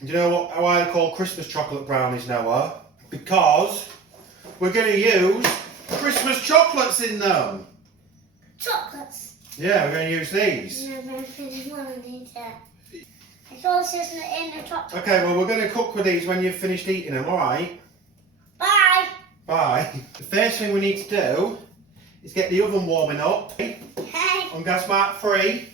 Do you know why they're called Christmas chocolate brownies, Noah? Because we're going to use Christmas chocolates in them. Chocolates? Yeah, we're going to use these. No, I'm going to finish one of these there. It's all isn't in the chocolate. Okay, well, we're going to cook with these when you've finished eating them, alright? Bye. Bye. The first thing we need to do is get the oven warming up. Hey. On gas mark 3.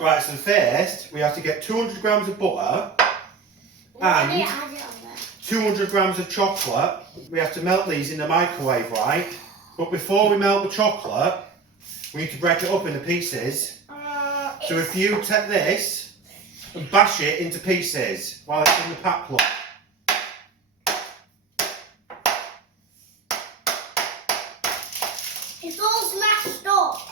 Right, so first we have to get 200 grams of butter and 200 grams of chocolate. We have to melt these in the microwave, right? But before we melt the chocolate, we need to break it up into pieces. So if you take this and bash it into pieces while it's in the pack plug. It's all smashed up.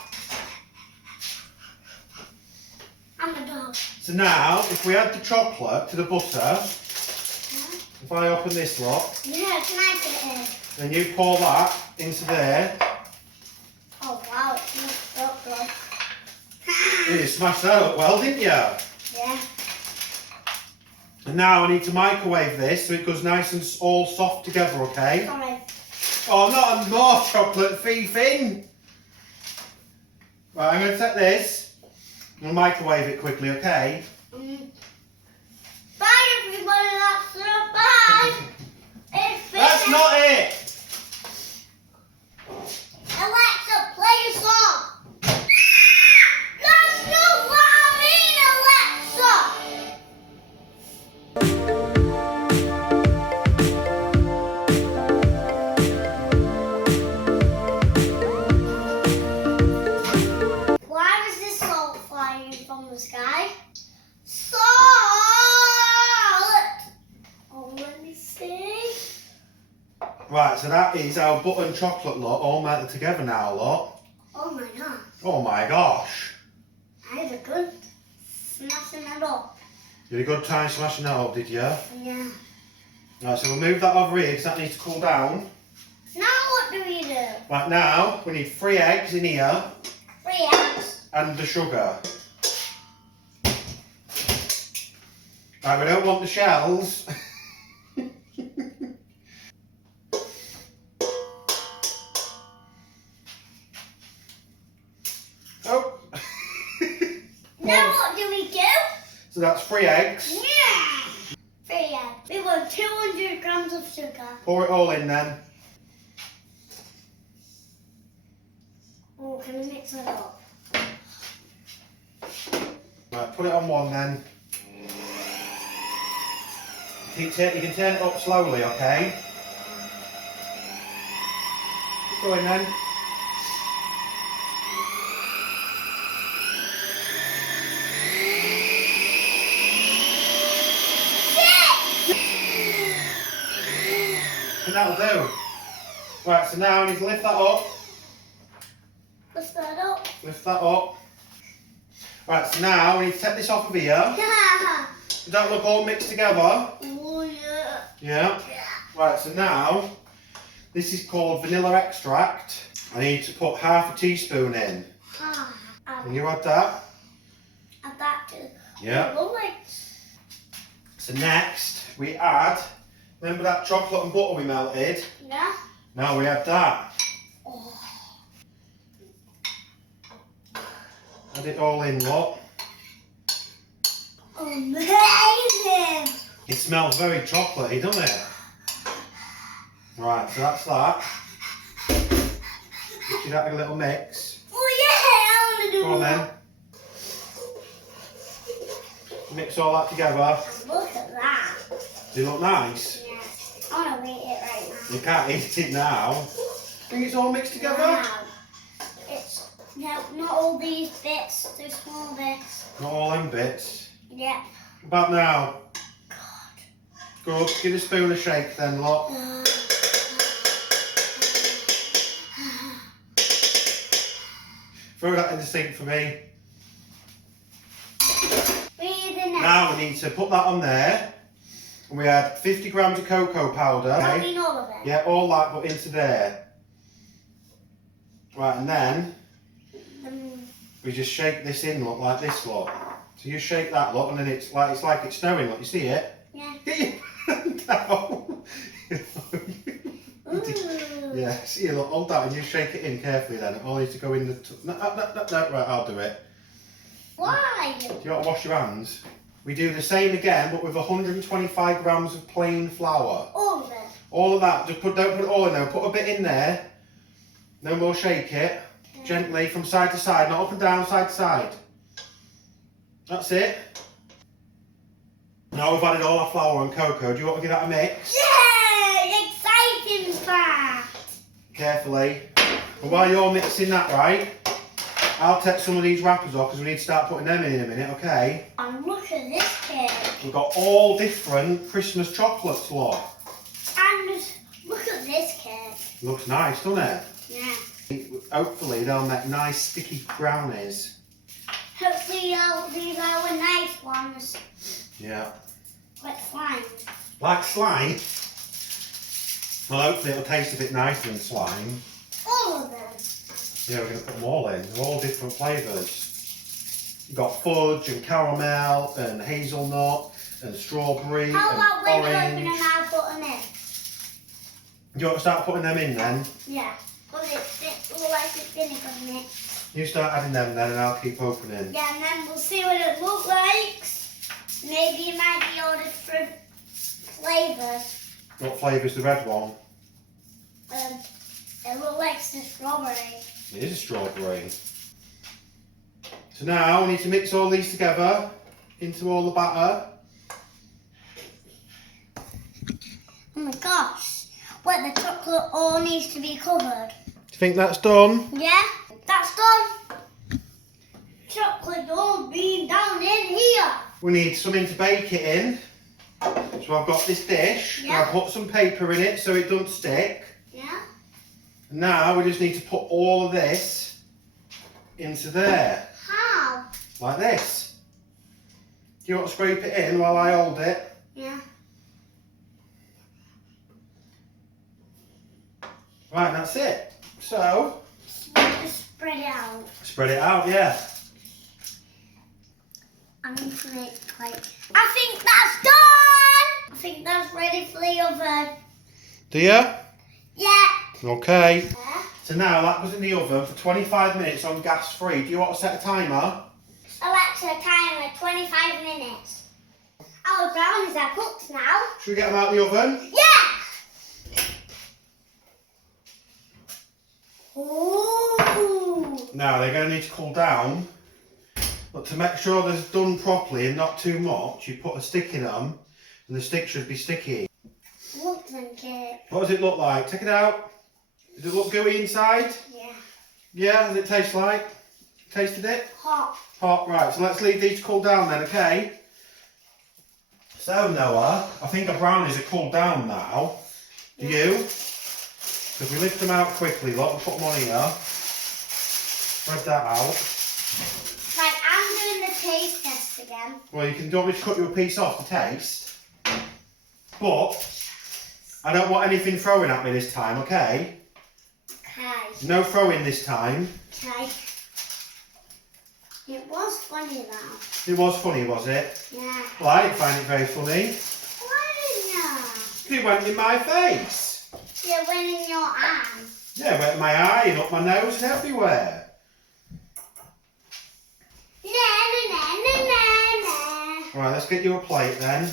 I'm a dog. So now, if we add the chocolate to the butter, if I open this lock, Yeah, can I put it in? then you pour that into there. Oh wow, it smashed up good. You smashed that up well, didn't you? Yeah. And now I need to microwave this so it goes nice and all soft together, okay? Sorry. Oh, not more chocolate, thieving! Right, I'm going to take this and microwave it quickly, okay? Bye everybody, that's it. Bye! It's That's finished. not it! Alexa, play a song. That's not what I mean, Alexa. Why was this salt flying from the sky? Salt! Oh, let me see. Right, so that is our butter and chocolate lot all melted together now, lot. Oh my god. Oh my gosh. I had a good smashing it up. You had a good time smashing that up, did you? Yeah. Right, so we'll move that over here because that needs to cool down. Now what do we do? Right, now we need 3 eggs in here 3 eggs. and the sugar. Right, we don't want the shells. Oh. Now what do we do? So that's 3 eggs. Yeah. 3 eggs. We want 200 grams of sugar. Pour it all in then. Oh, can I mix it up? Right, put it on one then. You can turn it up slowly, okay? Keep going then. And that'll do. Right, so now I need to lift that up. Lift that up. Lift that up. Right, so now we need to take this off of here. Does that look all mixed together? Oh yeah. Yeah. Right, so now this is called vanilla extract. I need to put half a teaspoon in. Can you add that? Add that too. Yeah. Lovely. So next we add, remember that chocolate and butter we melted? Yeah. Now we add that. Oh. Add it all in, look. Amazing. It smells very chocolatey, doesn't it? Right, so that's that. Give that a little mix. Oh yeah, I want to do Go on that. then. Mix all that together. Look at that. Does it look nice? Yeah. I want to eat it right now. You can't eat it now. Think it's all mixed together? Wow. It's not all these bits, they're small bits. Not all them bits. Yeah. About now. God. Good. Give the spoon a shake then, look. Throw that in the sink for me. Now we need to put that on there. And we add 50 grams of cocoa powder. I Okay? mean all of it. Yeah, all that, but into there. Right, and then we just shake this in, look, like this, look. So you shake that lot, and then it's like it's snowing. Look, you see it? Yeah. Get your hand down. Yeah, see, look, hold that and you shake it in carefully then. It all needs to go in the... No, right, I'll do it. Why? Do you want to wash your hands? We do the same again, but with 125 grams of plain flour. All of it? All of that, just don't put it all in there, put a bit in there. Then we'll shake it gently from side to side, not up and down, side to side. That's it. Now we've added all our flour and cocoa, do you want to give that a mix? Yeah! Exciting part! Carefully. But while you're mixing that, right, I'll take some of these wrappers off because we need to start putting them in a minute, okay? And look at this cake. We've got all different Christmas chocolates, look. And look at this cake. Looks nice, doesn't it? Yeah. Hopefully they'll make nice sticky brownies. Hopefully these are the nice ones. Yeah. Like slime. Like slime? Well, hopefully it'll taste a bit nicer than slime. All of them. Yeah, we're going to put them all in. They're all different flavours. You've got fudge and caramel and hazelnut and strawberry How about and when you open orange. them and I'll put them in? Do you want to start putting them in then? Yeah. Because it looks like it's vinegar in it. You start adding them then and I'll keep opening. Yeah, and then we'll see what it looks like. Maybe it might be all different flavours. What flavour's the red one? It looks like the strawberry. It is a strawberry. So now we need to mix all these together into all the batter. Oh my gosh. Wait, the chocolate all needs to be covered. Do you think that's done? Yeah, that's done. Chocolate all being down in here. We need something to bake it in. So I've got this dish. Yeah. I've put some paper in it so it doesn't stick. Yeah. And now we just need to put all of this into there. How? Like this. Do you want to scrape it in while I hold it? Yeah. Right, that's it. So, Just spread it out. spread it out, yeah. I'm going to make like... I think that's done! I think that's ready for the oven. Do you? Yeah. Okay. Yeah. So now that goes in the oven for 25 minutes on gas free. Do you want to set a timer? Alexa, timer 25 minutes. Our brownies are cooked now. Should we get them out of the oven? Yeah! Ooh. Now they're going to need to cool down. But to make sure they're done properly and not too much, you put a stick in them and the stick should be sticky. Look like it. What does it look like? Take it out. Does it look gooey inside? Yeah. Yeah, does it taste like? Tasted it? Hot. Hot, right, so let's leave these to cool down then, okay? So Noah, I think our brownies are cooled down now. Do you? Because we lift them out quickly, look, and put them on here. Spread that out. Right, I'm doing the taste test again. Well, do you want me to cut you a piece off to taste? But I don't want anything throwing at me this time, okay? Okay. No throwing this time. Okay. It was funny though. It was funny, was it? Yeah. Well, I didn't find it very funny. Why didn't It went in my face. you? It went in your eye. Yeah, it went in my eye and up my nose and everywhere. Na na na na na na. Right, let's get you a plate then.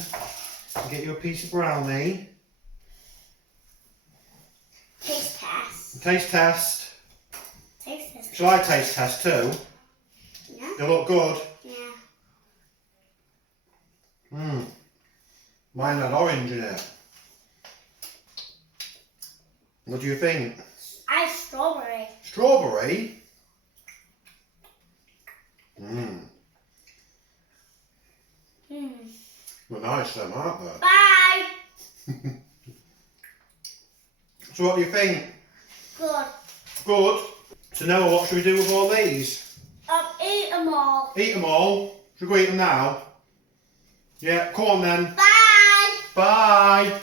I'll get you a piece of brownie. Taste test. Taste test. Taste test. Shall I taste test too? Yeah. They look good. Yeah. Mine had orange in it. What do you think? I strawberry. Strawberry? Mmm. They're nice them, aren't they? Bye. So what do you think? Good. Good. So Noah, what should we do with all these? Eat them all. Eat them all. Should we go eat them now? Yeah, come on then. Bye. Bye.